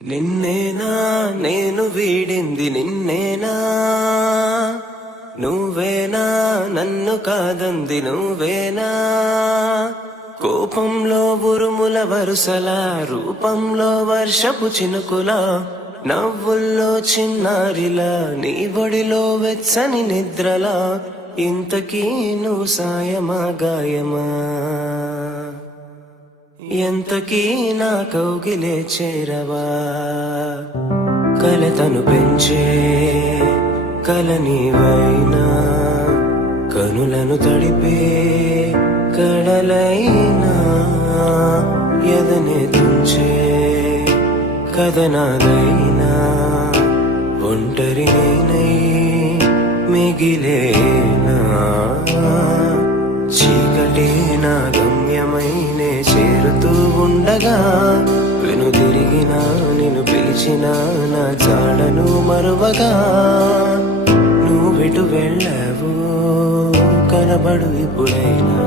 నిన్నేనా నేను వీడింది నిన్నేనా, నువ్వేనా నన్ను కాదంది నువ్వేనా. కోపంలో ఉరుముల వరుసల, రూపంలో వర్షపు చినుకుల, నవ్వుల్లో చిన్నారిలా, నీ బొడిలో వెచ్చని నిద్రలా. ఇంతకీ నువ్వు సాయమా గాయమా, ఎంతకీ నా కౌగిలే చేరవా. కలతను పెంచే కల నీవైనా, కనులను తడిపే కడలైనా, ఎదనే తుంచే కథనాదైనా, ఒంటరి నేనై మిగిలేనా. చీకటే నా గమ్యమైనే చేరుతూ ఉండగా, వెనుదిరిగినా నిన్ను పిలిచినా నా జాడను మరువగా. నువ్వెటు వెళ్ళావో కనబడు ఇప్పుడైనా.